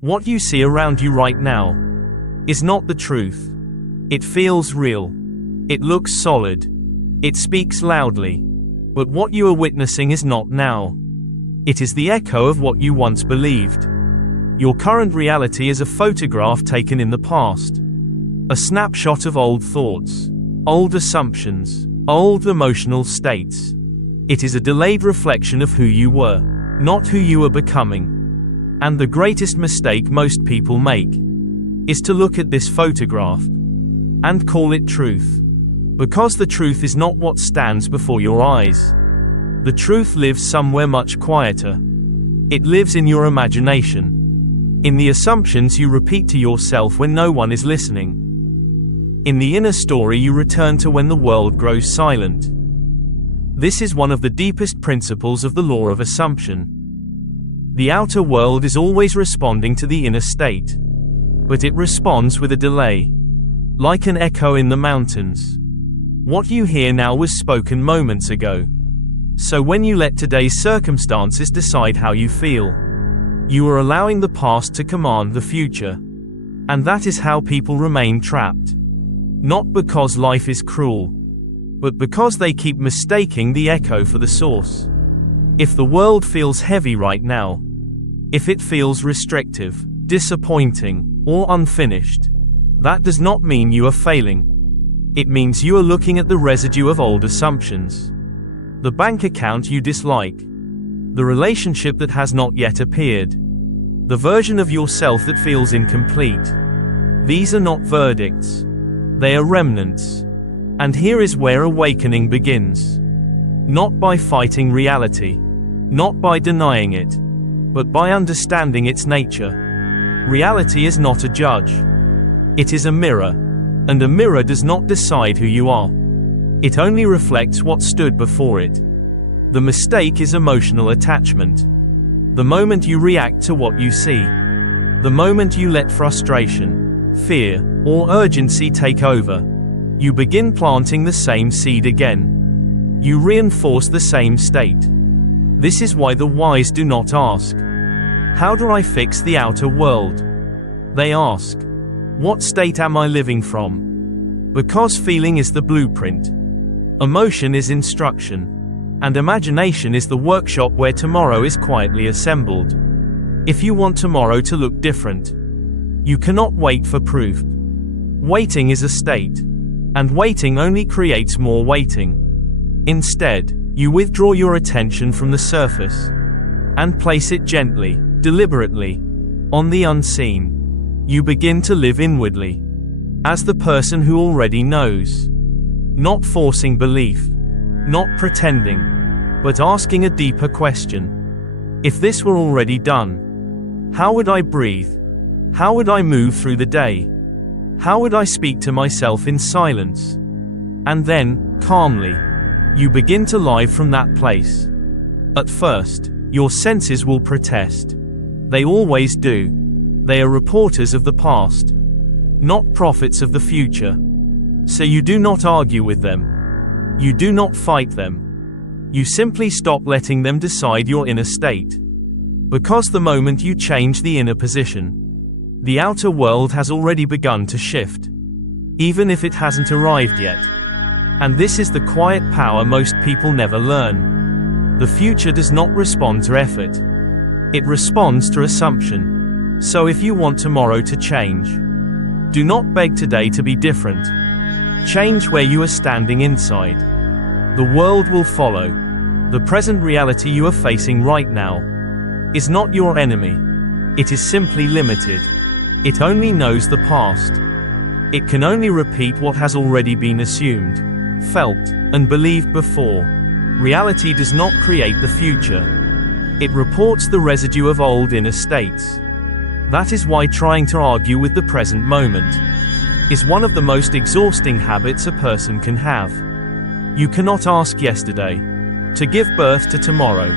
What you see around you right now is not the truth. It feels real. It looks solid. It speaks loudly. But what you are witnessing is not now. It is the echo of what you once believed. Your current reality is a photograph taken in the past. A snapshot of old thoughts, old assumptions, old emotional states. It is a delayed reflection of who you were, not who you are becoming. And the greatest mistake most people make is to look at this photograph and call it truth. Because the truth is not what stands before your eyes. The truth lives somewhere much quieter. It lives in your imagination. In the assumptions you repeat to yourself when no one is listening. In the inner story you return to when the world grows silent. This is one of the deepest principles of the law of assumption. The outer world is always responding to the inner state. But it responds with a delay. Like an echo in the mountains. What you hear now was spoken moments ago. So when you let today's circumstances decide how you feel, you are allowing the past to command the future. And that is how people remain trapped. Not because life is cruel, but because they keep mistaking the echo for the source. If the world feels heavy right now, if it feels restrictive, disappointing, or unfinished, that does not mean you are failing. It means you are looking at the residue of old assumptions. The bank account you dislike. The relationship that has not yet appeared. The version of yourself that feels incomplete. These are not verdicts. They are remnants. And here is where awakening begins. Not by fighting reality. Not by denying it. But by understanding its nature. Reality is not a judge. It is a mirror. And a mirror does not decide who you are. It only reflects what stood before it. The mistake is emotional attachment. The moment you react to what you see. The moment you let frustration, fear, or urgency take over, you begin planting the same seed again. You reinforce the same state. This is why the wise do not ask, "How do I fix the outer world?" They ask, "What state am I living from?" Because feeling is the blueprint. Emotion is instruction. And imagination is the workshop where tomorrow is quietly assembled. If you want tomorrow to look different, you cannot wait for proof. Waiting is a state. And waiting only creates more waiting. Instead, you withdraw your attention from the surface and place it gently, deliberately, on the unseen. You begin to live inwardly, as the person who already knows. Not forcing belief, not pretending, but asking a deeper question. If this were already done, how would I breathe? How would I move through the day? How would I speak to myself in silence? And then, calmly, you begin to live from that place. At first, your senses will protest. They always do. They are reporters of the past, not prophets of the future. So you do not argue with them. You do not fight them. You simply stop letting them decide your inner state. Because the moment you change the inner position, the outer world has already begun to shift, even if it hasn't arrived yet. And this is the quiet power most people never learn. The future does not respond to effort. It responds to assumption. So if you want tomorrow to change, do not beg today to be different. Change where you are standing inside. The world will follow. The present reality you are facing right now is not your enemy. It is simply limited. It only knows the past. It can only repeat what has already been assumed, felt, and believed before. Reality does not create the future. It reports the residue of old inner states. That is why trying to argue with the present moment is one of the most exhausting habits a person can have. You cannot ask yesterday to give birth to tomorrow.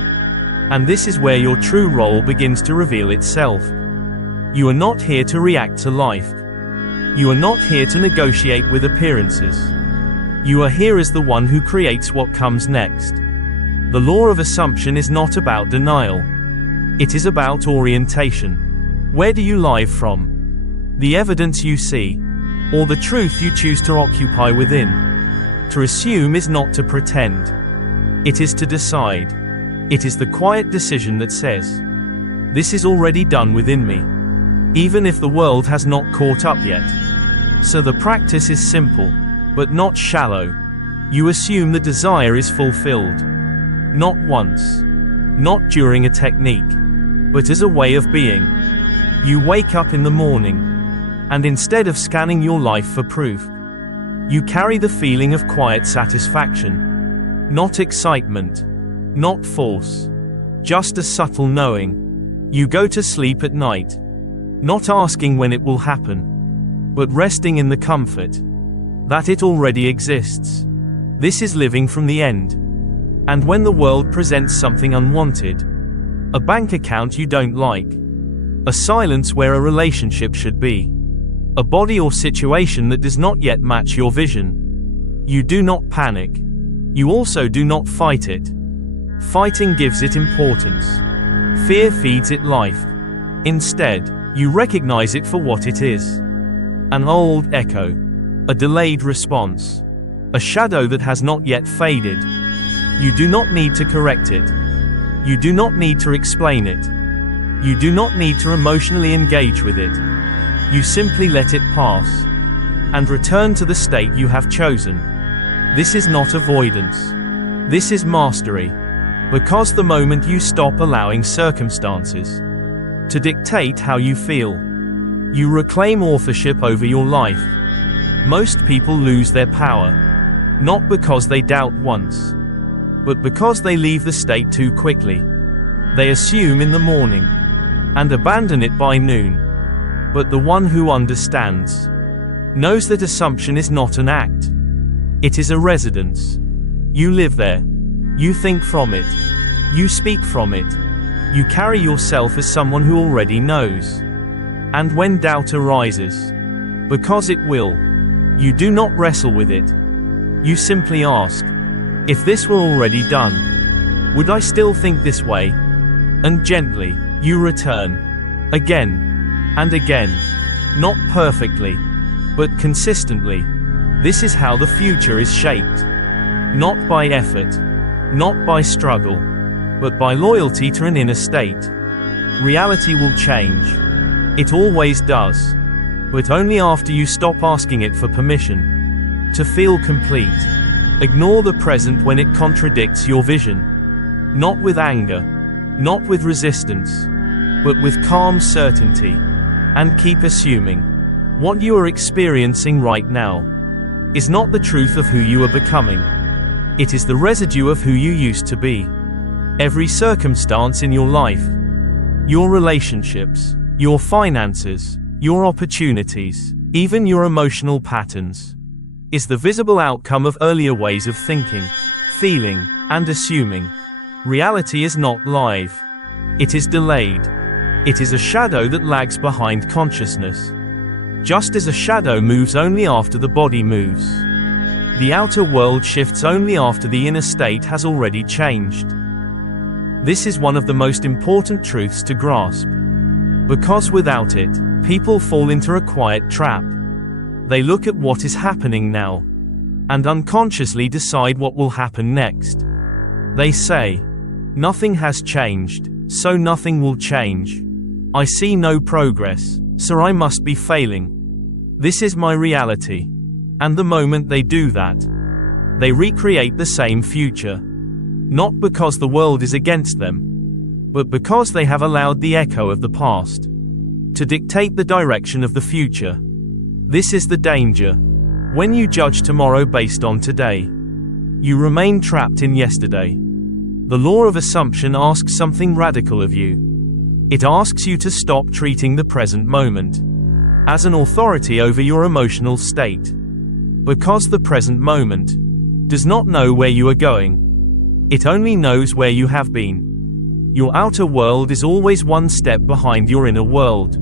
And this is where your true role begins to reveal itself. You are not here to react to life. You are not here to negotiate with appearances. You are here as the one who creates what comes next. The law of assumption is not about denial. It is about orientation. Where do you live from? The evidence you see, or the truth you choose to occupy within? To assume is not to pretend. It is to decide. It is the quiet decision that says, "This is already done within me," even if the world has not caught up yet. So the practice is simple, but not shallow. You assume the desire is fulfilled. Not once. Not during a technique, but as a way of being. You wake up in the morning, and instead of scanning your life for proof, you carry the feeling of quiet satisfaction. Not excitement. Not force. Just a subtle knowing. You go to sleep at night, not asking when it will happen, but resting in the comfort that it already exists. This is living from the end. And when the world presents something unwanted, a bank account you don't like, a silence where a relationship should be, a body or situation that does not yet match your vision, you do not panic. You also do not fight it. Fighting gives it importance. Fear feeds it life. Instead, you recognize it for what it is. An old echo. A delayed response. A shadow that has not yet faded. You do not need to correct it. You do not need to explain it. You do not need to emotionally engage with it. You simply let it pass and return to the state you have chosen. This is not avoidance. This is mastery. Because the moment you stop allowing circumstances to dictate how you feel, you reclaim authorship over your life. Most people lose their power, not because they doubt once, but because they leave the state too quickly. They assume in the morning and abandon it by noon. But the one who understands knows that assumption is not an act. It is a residence. You live there. You think from it. You speak from it. You carry yourself as someone who already knows. And when doubt arises, because it will, you do not wrestle with it. You simply ask, if this were already done, would I still think this way? And gently, you return. Again and again. Not perfectly, but consistently. This is how the future is shaped. Not by effort, not by struggle, but by loyalty to an inner state. Reality will change. It always does. But only after you stop asking it for permission to feel complete. Ignore the present when it contradicts your vision. Not with anger, not with resistance, but with calm certainty. And keep assuming. What you are experiencing right now is not the truth of who you are becoming. It is the residue of who you used to be. Every circumstance in your life, your relationships, your finances, your opportunities, even your emotional patterns, is the visible outcome of earlier ways of thinking, feeling, and assuming. Reality is not live. It is delayed. It is a shadow that lags behind consciousness. Just as a shadow moves only after the body moves, the outer world shifts only after the inner state has already changed. This is one of the most important truths to grasp. Because without it, people fall into a quiet trap. They look at what is happening now, and unconsciously decide what will happen next. They say, nothing has changed, so nothing will change. I see no progress, so I must be failing. This is my reality. And the moment they do that, they recreate the same future. Not because the world is against them, but because they have allowed the echo of the past to dictate the direction of the future. This is the danger. When you judge tomorrow based on today, you remain trapped in yesterday. The law of assumption asks something radical of you. It asks you to stop treating the present moment as an authority over your emotional state. Because the present moment does not know where you are going. It only knows where you have been. Your outer world is always one step behind your inner world.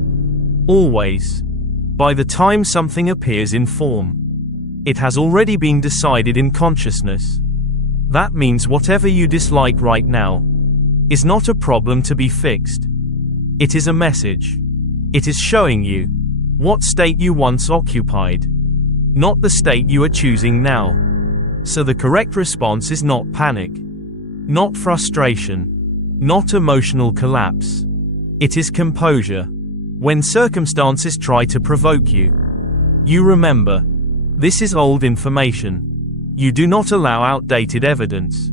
Always. By the time something appears in form, it has already been decided in consciousness. That means whatever you dislike right now is not a problem to be fixed. It is a message. It is showing you what state you once occupied, not the state you are choosing now. So the correct response is not panic, not frustration, not emotional collapse. It is composure. When circumstances try to provoke you, you remember, this is old information. You do not allow outdated evidence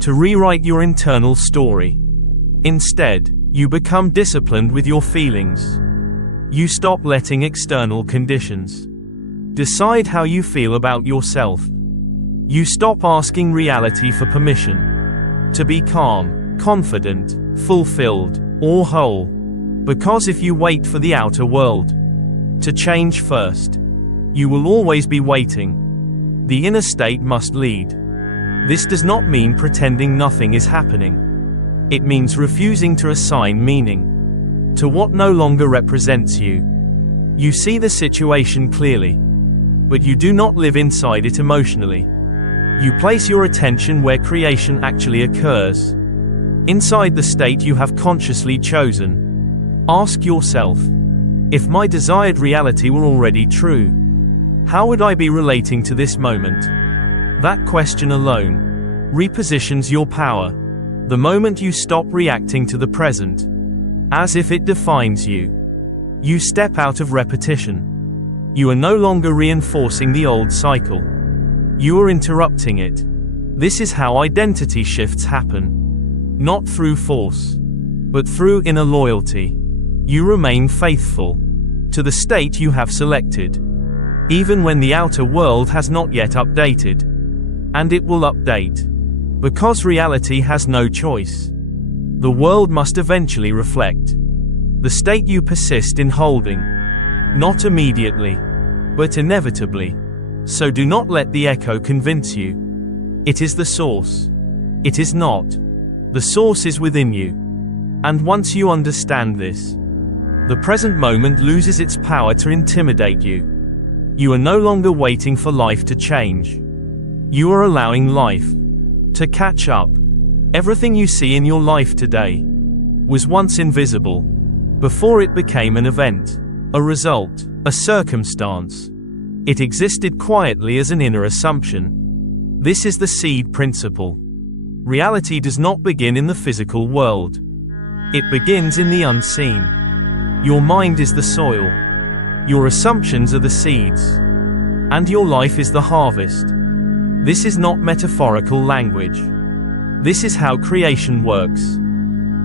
to rewrite your internal story. Instead, you become disciplined with your feelings. You stop letting external conditions decide how you feel about yourself. You stop asking reality for permission to be calm, confident, fulfilled, or whole. Because if you wait for the outer world to change first, you will always be waiting. The inner state must lead. This does not mean pretending nothing is happening. It means refusing to assign meaning to what no longer represents you. You see the situation clearly, but you do not live inside it emotionally. You place your attention where creation actually occurs, inside the state you have consciously chosen. Ask yourself, if my desired reality were already true, how would I be relating to this moment? That question alone repositions your power. The moment you stop reacting to the present, as if it defines you, you step out of repetition. You are no longer reinforcing the old cycle. You are interrupting it. This is how identity shifts happen. Not through force, but through inner loyalty. You remain faithful to the state you have selected, even when the outer world has not yet updated. And it will update, because reality has no choice. The world must eventually reflect the state you persist in holding, not immediately, but inevitably. So do not let the echo convince you. It is the source. It is not. The source is within you. And once you understand this, the present moment loses its power to intimidate you. You are no longer waiting for life to change. You are allowing life to catch up. Everything you see in your life today was once invisible, before it became an event, a result, a circumstance. It existed quietly as an inner assumption. This is the seed principle. Reality does not begin in the physical world. It begins in the unseen. Your mind is the soil. Your assumptions are the seeds. And your life is the harvest. This is not metaphorical language. This is how creation works.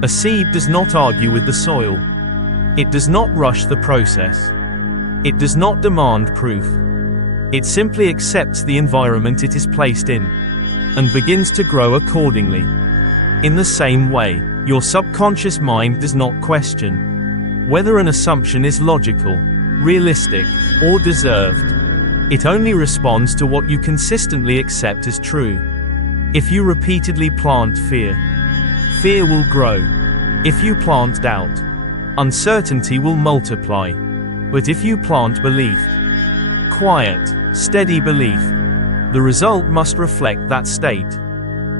A seed does not argue with the soil. It does not rush the process. It does not demand proof. It simply accepts the environment it is placed in, and begins to grow accordingly. In the same way, your subconscious mind does not question whether an assumption is logical, realistic, or deserved. It only responds to what you consistently accept as true. If you repeatedly plant fear, fear will grow. If you plant doubt, uncertainty will multiply. But if you plant belief, quiet, steady belief, the result must reflect that state.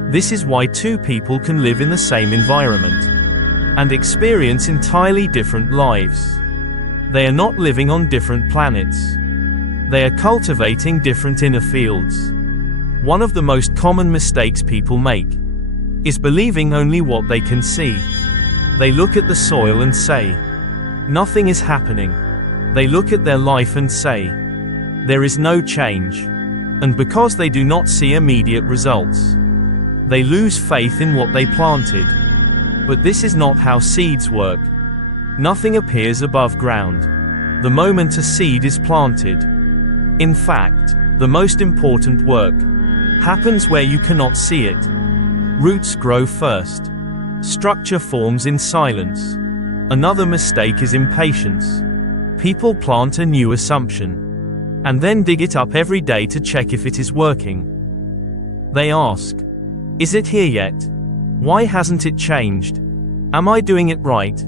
This is why two people can live in the same environment and experience entirely different lives. They are not living on different planets. They are cultivating different inner fields. One of the most common mistakes people make is believing only what they can see. They look at the soil and say, nothing is happening. They look at their life and say, there is no change. And because they do not see immediate results, they lose faith in what they planted. But this is not how seeds work. Nothing appears above ground the moment a seed is planted. In fact, the most important work happens where you cannot see it. Roots grow first. Structure forms in silence. Another mistake is impatience. People plant a new assumption and then dig it up every day to check if it is working. They ask, is it here yet? Why hasn't it changed? Am I doing it right?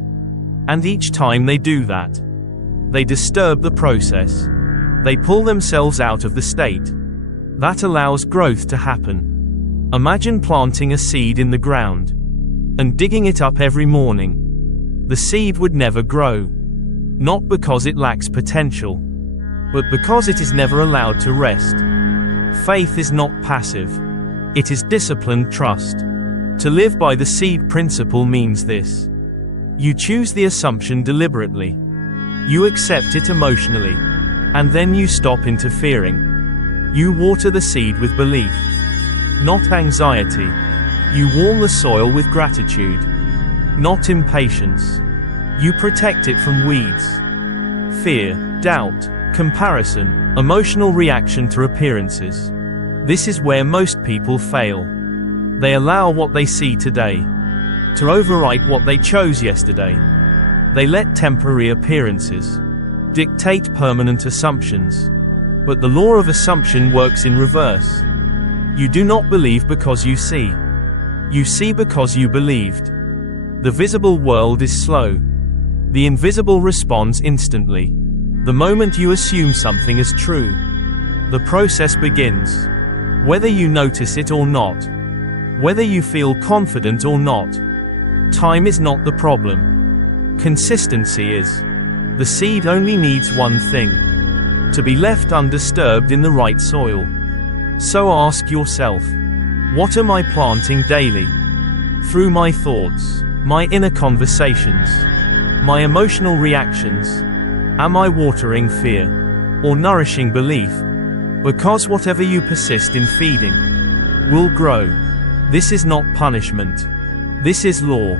And each time they do that, they disturb the process. They pull themselves out of the state that allows growth to happen. Imagine planting a seed in the ground and digging it up every morning. The seed would never grow. Not because it lacks potential, but because it is never allowed to rest. Faith is not passive. It is disciplined trust. To live by the seed principle means this. You choose the assumption deliberately. You accept it emotionally. And then you stop interfering. You water the seed with belief, not anxiety. You warm the soil with gratitude, not impatience. You protect it from weeds, fear, doubt, comparison, emotional reaction to appearances. This is where most people fail. They allow what they see today to overwrite what they chose yesterday. They let temporary appearances dictate permanent assumptions. But the law of assumption works in reverse. You do not believe because you see. You see because you believed. The visible world is slow. The invisible responds instantly. The moment you assume something as true, the process begins. Whether you notice it or not, whether you feel confident or not, time is not the problem. Consistency is. The seed only needs one thing: to be left undisturbed in the right soil. So ask yourself, what am I planting daily? Through my thoughts, my inner conversations, my emotional reactions. Am I watering fear or nourishing belief? Because whatever you persist in feeding will grow. This is not punishment. This is law.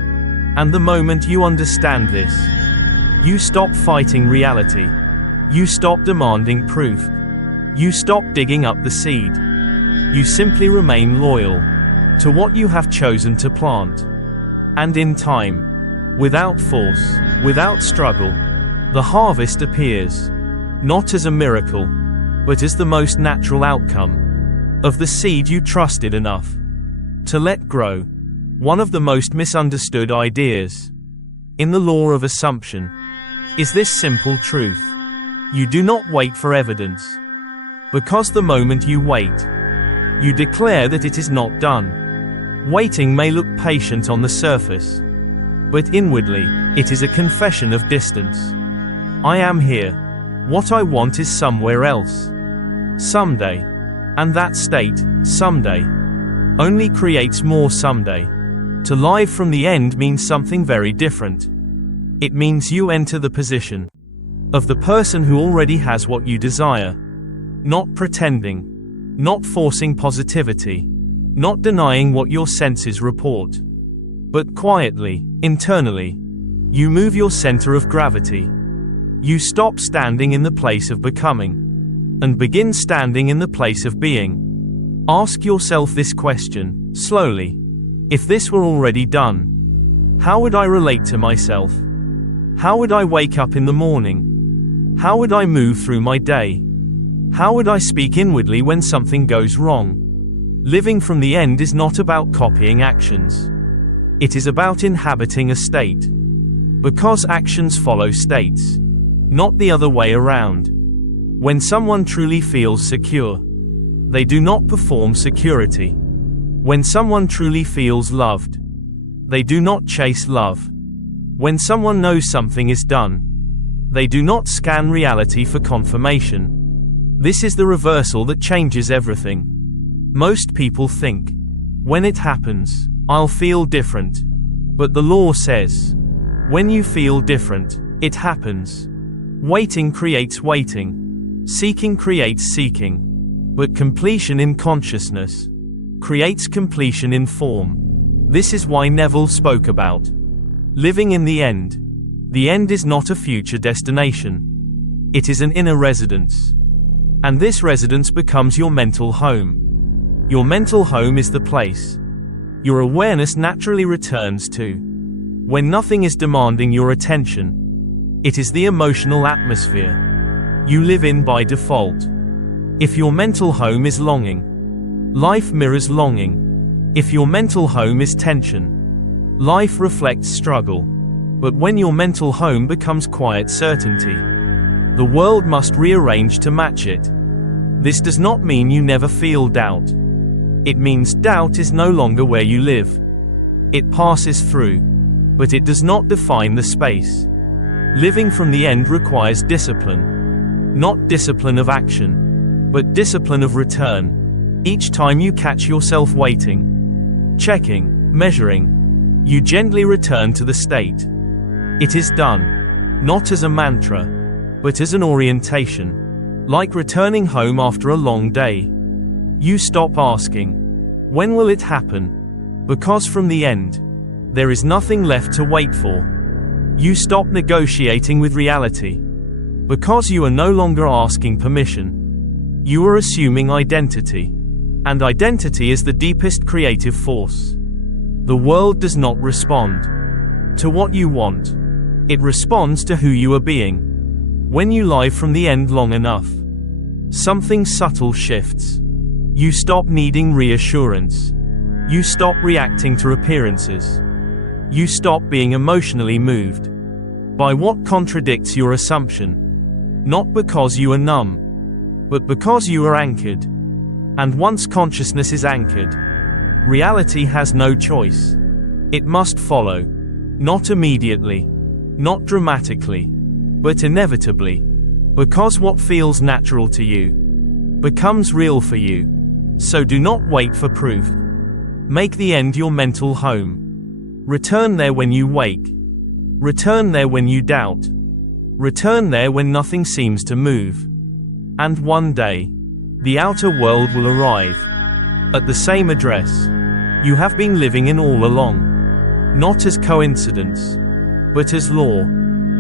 And the moment you understand this, you stop fighting reality. You stop demanding proof. You stop digging up the seed. You simply remain loyal to what you have chosen to plant. And in time, without force, without struggle, the harvest appears, not as a miracle, but as the most natural outcome of the seed you trusted enough to let grow. One of the most misunderstood ideas in the law of assumption is this simple truth: you do not wait for evidence. Because the moment you wait, you declare that it is not done. Waiting may look patient on the surface, but inwardly, it is a confession of distance. I am here. What I want is somewhere else. Someday. And that state, someday, only creates more someday. To live from the end means something very different. It means you enter the position of the person who already has what you desire. Not pretending. Not forcing positivity. Not denying what your senses report. But quietly, internally, you move your center of gravity. You stop standing in the place of becoming and begin standing in the place of being. Ask yourself this question, slowly. If this were already done, how would I relate to myself? How would I wake up in the morning? How would I move through my day? How would I speak inwardly when something goes wrong? Living from the end is not about copying actions. It is about inhabiting a state. Because actions follow states, not the other way around. When someone truly feels secure, they do not perform security. When someone truly feels loved, they do not chase love. When someone knows something is done, they do not scan reality for confirmation. This is the reversal that changes everything. Most people think, when it happens, I'll feel different. But the law says, when you feel different, it happens. Waiting creates waiting. Seeking creates seeking. But completion in consciousness creates completion in form. This is why Neville spoke about living in the end. The end is not a future destination. It is an inner residence. And this residence becomes your mental home. Your mental home is the place your awareness naturally returns to when nothing is demanding your attention. It is the emotional atmosphere you live in by default. If your mental home is longing, life mirrors longing. If your mental home is tension, life reflects struggle. But when your mental home becomes quiet certainty, the world must rearrange to match it. This does not mean you never feel doubt. It means doubt is no longer where you live. It passes through, but it does not define the space. Living from the end requires discipline. Not discipline of action, but discipline of return. Each time you catch yourself waiting, checking, measuring, you gently return to the state. It is done, not as a mantra, but as an orientation, like returning home after a long day. You stop asking, when will it happen? Because from the end, there is nothing left to wait for. You stop negotiating with reality. Because you are no longer asking permission. You are assuming identity. And identity is the deepest creative force. The world does not respond to what you want. It responds to who you are being. When you live from the end long enough, something subtle shifts. You stop needing reassurance. You stop reacting to appearances. You stop being emotionally moved by what contradicts your assumption. Not because you are numb, but because you are anchored. And once consciousness is anchored, reality has no choice. It must follow. Not immediately, not dramatically, but inevitably. Because what feels natural to you becomes real for you. So do not wait for proof. Make the end your mental home. Return there when you wake. Return there when you doubt. Return there when nothing seems to move. And one day, the outer world will arrive at the same address you have been living in all along. Not as coincidence, but as law.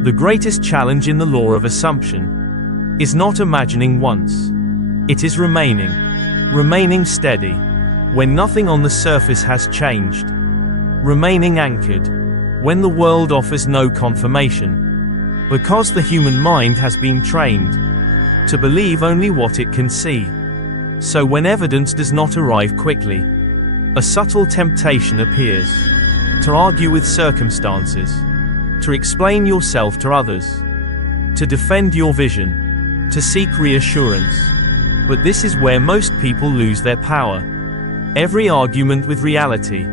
The greatest challenge in the law of assumption is not imagining once. It is remaining steady when nothing on the surface has changed. Remaining anchored when the world offers no confirmation. Because the human mind has been trained to believe only what it can see. So when evidence does not arrive quickly, a subtle temptation appears to argue with circumstances, to explain yourself to others, to defend your vision, to seek reassurance. But this is where most people lose their power. Every argument with reality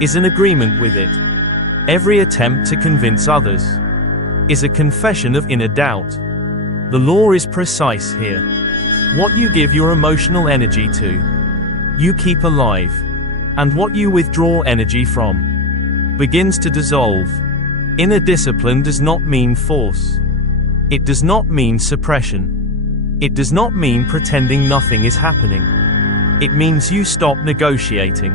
is an agreement with it. Every attempt to convince others is a confession of inner doubt. The law is precise here. What you give your emotional energy to, you keep alive. And what you withdraw energy from begins to dissolve. Inner discipline does not mean force. It does not mean suppression. It does not mean pretending nothing is happening. It means you stop negotiating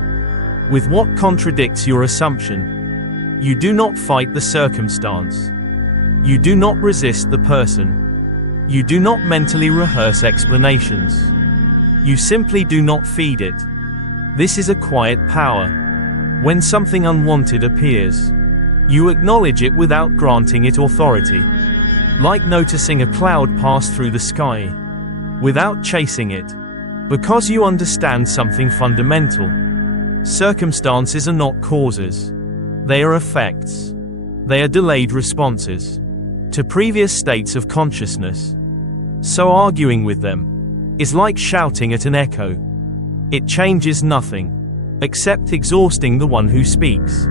with what contradicts your assumption. You do not fight the circumstance. You do not resist the person. You do not mentally rehearse explanations. You simply do not feed it. This is a quiet power. When something unwanted appears, you acknowledge it without granting it authority. Like noticing a cloud pass through the sky, without chasing it. Because you understand something fundamental. Circumstances are not causes. They are effects. They are delayed responses to previous states of consciousness. So arguing with them is like shouting at an echo. It changes nothing, except exhausting the one who speaks.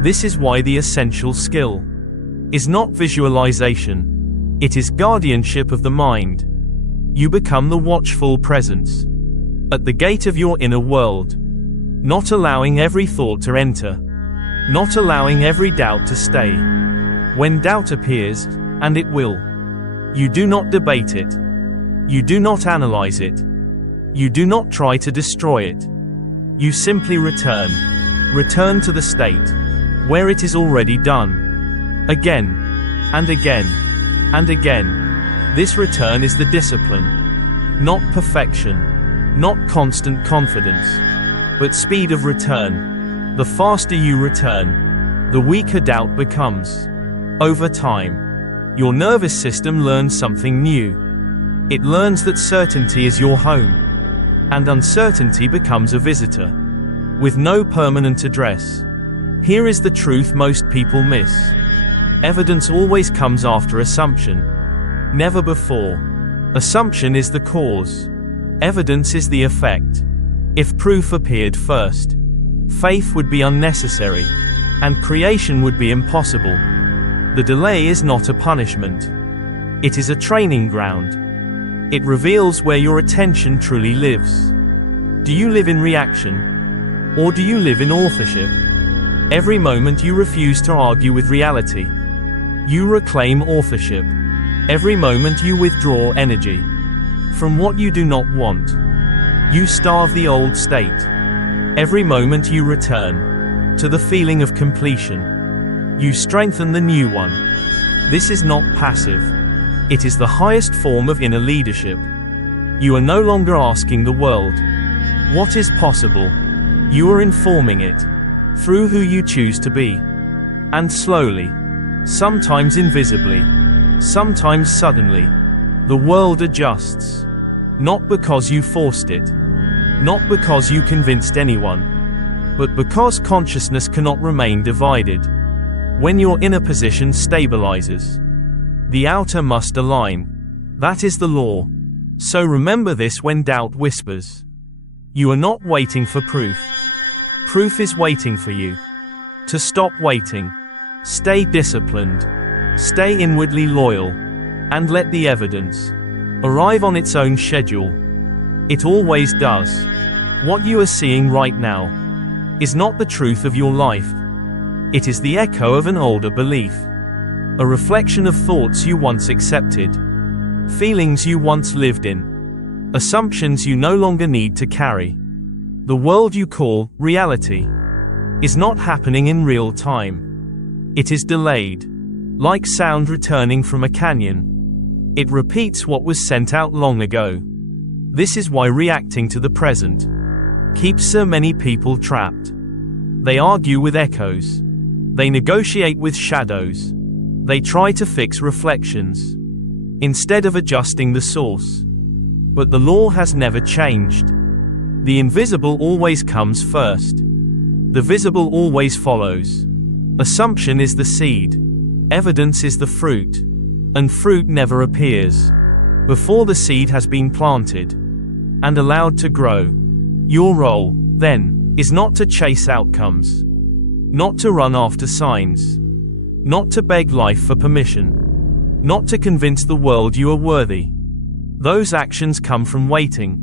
This is why the essential skill is not visualization. It is guardianship of the mind. You become the watchful presence at the gate of your inner world, not allowing every thought to enter, not allowing every doubt to stay. When doubt appears, and it will, you do not debate it. You do not analyze it. You do not try to destroy it. You simply return to the state where it is already done. Again, and again, and again. This return is the discipline. Not perfection, not constant confidence, but speed of return. The faster you return, the weaker doubt becomes. Over time, your nervous system learns something new. It learns that certainty is your home, and uncertainty becomes a visitor, with no permanent address. Here is the truth most people miss. Evidence always comes after assumption, never before. Assumption is the cause. Evidence is the effect. If proof appeared first, faith would be unnecessary, and creation would be impossible. The delay is not a punishment. It is a training ground. It reveals where your attention truly lives. Do you live in reaction? Or do you live in authorship? Every moment you refuse to argue with reality, you reclaim authorship. Every moment you withdraw energy from what you do not want, you starve the old state. Every moment you return to the feeling of completion, you strengthen the new one. This is not passive. It is the highest form of inner leadership. You are no longer asking the world, what is possible? You are informing it through who you choose to be. And slowly, sometimes invisibly, sometimes suddenly, the world adjusts. Not because you forced it, not because you convinced anyone, but because consciousness cannot remain divided. When your inner position stabilizes, the outer must align. That is the law. So remember this when doubt whispers. You are not waiting for proof. Proof is waiting for you. To stop waiting, stay disciplined, stay inwardly loyal, and let the evidence arrive on its own schedule. It always does. What you are seeing right now is not the truth of your life. It is the echo of an older belief, a reflection of thoughts you once accepted, feelings you once lived in, assumptions you no longer need to carry. The world you call reality is not happening in real time. It is delayed, like sound returning from a canyon. It repeats what was sent out long ago. This is why reacting to the present keeps so many people trapped. They argue with echoes. They negotiate with shadows. They try to fix reflections instead of adjusting the source. But the law has never changed. The invisible always comes first. The visible always follows. Assumption is the seed. Evidence is the fruit. And fruit never appears before the seed has been planted and allowed to grow. Your role, then, is not to chase outcomes, not to run after signs, not to beg life for permission, not to convince the world you are worthy. Those actions come from waiting,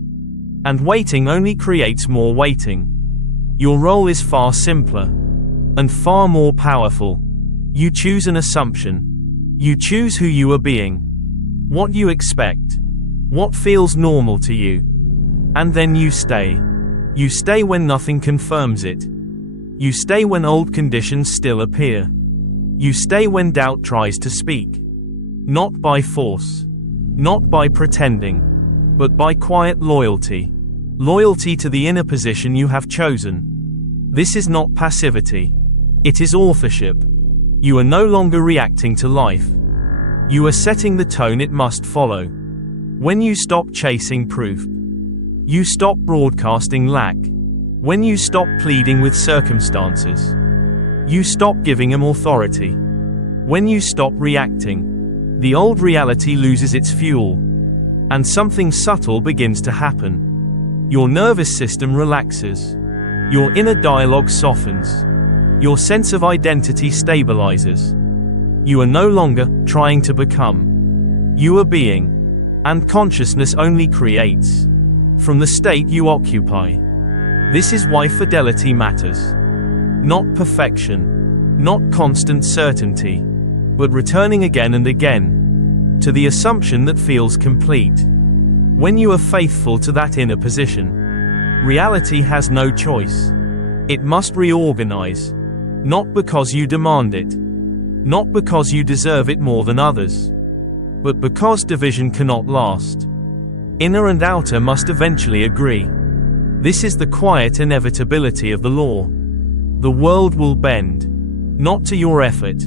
and waiting only creates more waiting. Your role is far simpler and far more powerful. You choose an assumption. You choose who you are being, what you expect, what feels normal to you. And then you stay. You stay when nothing confirms it. You stay when old conditions still appear. You stay when doubt tries to speak. Not by force, not by pretending, but by quiet loyalty. Loyalty to the inner position you have chosen. This is not passivity. It is authorship. You are no longer reacting to life. You are setting the tone it must follow. When you stop chasing proof, you stop broadcasting lack. When you stop pleading with circumstances, you stop giving them authority. When you stop reacting, the old reality loses its fuel, and something subtle begins to happen. Your nervous system relaxes. Your inner dialogue softens. Your sense of identity stabilizes. You are no longer trying to become. You are being. And consciousness only creates from the state you occupy. This is why fidelity matters. Not perfection, not constant certainty, but returning again and again to the assumption that feels complete. When you are faithful to that inner position, reality has no choice. It must reorganize. Not because you demand it, not because you deserve it more than others, but because division cannot last. Inner and outer must eventually agree. This is the quiet inevitability of the law. The world will bend, not to your effort,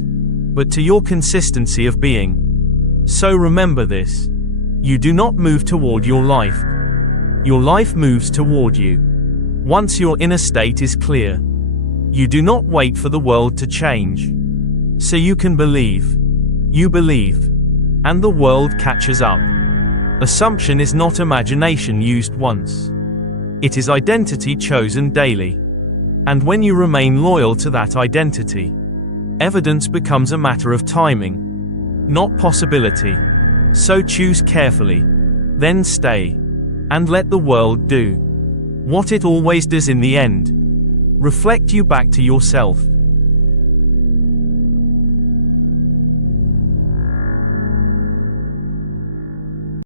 but to your consistency of being. So remember this. You do not move toward your life. Your life moves toward you. Once your inner state is clear, you do not wait for the world to change. So you can believe. You believe. And the world catches up. Assumption is not imagination used once. It is identity chosen daily. And when you remain loyal to that identity, Evidence becomes a matter of timing, not possibility. So choose carefully. Then stay. And let the world do what it always does in the end. Reflect you back to yourself.